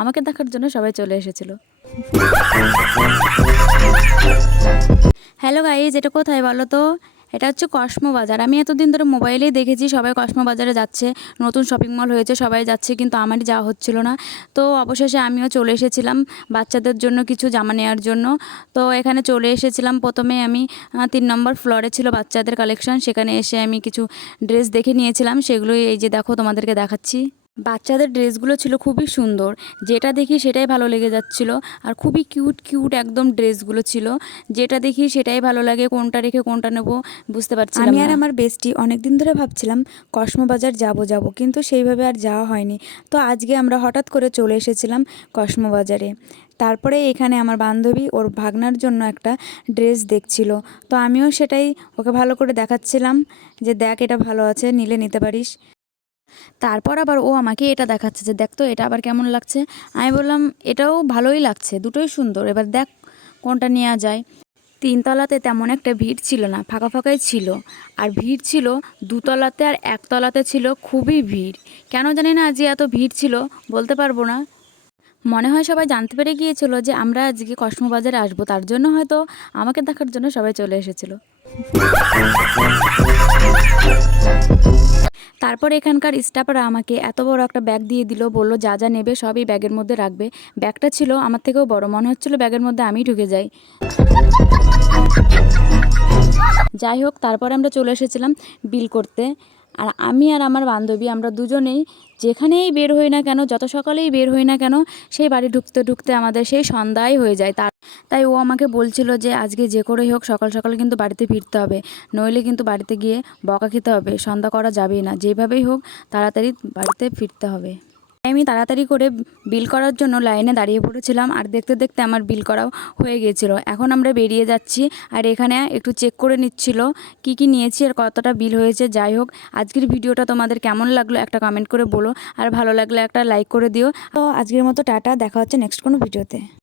আমাকে দেখার জন্য সবাই চলে এসেছিল। হ্যালো গাইজ এটা কোথায় বলো তো? এটা হচ্ছে কসমো বাজার। আমি এতদিন ধরে মোবাইলেই দেখেছি, সবাই কসমো বাজারে যাচ্ছে, নতুন শপিং মল হয়েছে, সবাই যাচ্ছে, কিন্তু আমারই যাওয়া হচ্ছিল না। তো অবশেষে আমিও চলে এসেছিলাম বাচ্চাদের জন্য কিছু জামা নেওয়ার জন্য। তো এখানে চলে এসেছিলাম প্রথমে আমি তিন নম্বর ফ্লোরে ছিল বাচ্চাদের কালেকশন সেখানে এসে আমি কিছু ড্রেস দেখে নিয়েছিলাম। সেগুলোই এই যে দেখো তোমাদেরকে দেখাচ্ছি। বাচ্চাদের ড্রেসগুলো ছিল খুবই সুন্দর। যেটা দেখি সেটাই ভালো লেগে যাচ্ছিল। আর খুবই কিউট কিউট একদম ড্রেসগুলো ছিল। যেটা দেখি সেটাই ভালো লাগে কোনটা রেখে কোনটা নেব বুঝতে পারছিলাম আমি আর আমার বেস্টি অনেক দিন ধরে ভাবছিলাম কসমো বাজার যাব যাব। কিন্তু সেইভাবে আর যাওয়া হয়নি। তো আজকে আমরা হঠাৎ করে চলে এসেছিলাম কসমো বাজারে তারপরে এখানে আমার বান্ধবী ওর ভাগনার জন্য একটা ড্রেস দেখছিল। তো আমিও সেটাই ওকে ভালো করে দেখাচ্ছিলাম যে দেখ এটা ভালো আছে নিলে নিতে পারিস। তারপর আবার ও আমাকে এটা দেখাচ্ছে যে, দেখ তো, এটা আবার কেমন লাগছে? আমি বললাম, এটাও ভালোই লাগছে, দুটোই সুন্দর। এবার দেখ কোনটা নেওয়া যায়। তিনতলাতে তেমন একটা ভিড় ছিল না, ফাঁকা ফাঁকাই ছিল। আর ভিড় ছিল দুতলাতে আর একতলাতে ছিল খুবই ভিড়। কেন জানি না আজকে এত ভিড় ছিল, বলতে পারব না। মনে হয় সবাই জানতে পেরে গিয়েছিল যে, আমরা আজকে কসমো বাজারে আসব। তার জন্য হয়তো আমাকে দেখার জন্য সবাই চলে এসেছিল। তারপর এখানকার স্টাফরা আমাকে এত বড় একটা ব্যাগ দিয়ে দিল, বলল, যা যা নেবে সবই ব্যাগের মধ্যে রাখবে। ব্যাগটা ছিল, আমার থেকেও বড়, মনে হচ্ছিল ব্যাগের মধ্যে আমি ঢুকে যাই। যাই হোক, তারপর আমরা চলে এসেছিলাম বিল করতে। আর আমি আর আমার বান্ধবী, আমরা দুজনেই যেখানেই বের হই না কেন, যত সকালেই বের হই না কেন, সেই বাড়ি ঢুকতে ঢুকতে আমাদের সেই সন্ধ্যাই হয়ে যায়। তার তাই ও আমাকে বলছিল যে আজকে যে করেই হোক সকাল সকাল কিন্তু বাড়িতে ফিরতে হবে। নইলে কিন্তু বাড়িতে গিয়ে বকা খেতে হবে। সন্ধ্যা করা যাবেই না। যেভাবেই হোক তাড়াতাড়ি বাড়িতে ফিরতে হবে। আমি তাড়াতাড়ি করে বিল করার জন্য লাইনে দাঁড়িয়ে পড়েছিলাম আর দেখতে দেখতে আমার বিল করাও হয়ে গিয়েছিল। এখন আমরা বেরিয়ে যাচ্ছি আর এখানে একটু চেক করে নিচ্ছিল কি কি নিয়েছি আর কতটা বিল হয়েছে। যাই হোক, আজকের ভিডিওটা তোমাদের কেমন লাগল একটা কমেন্ট করে বলো। আর ভালো লাগলে একটা লাইক করে দিও। তো আজকের মতো টাটা। দেখা হচ্ছে নেক্সট কোনো ভিডিওতে।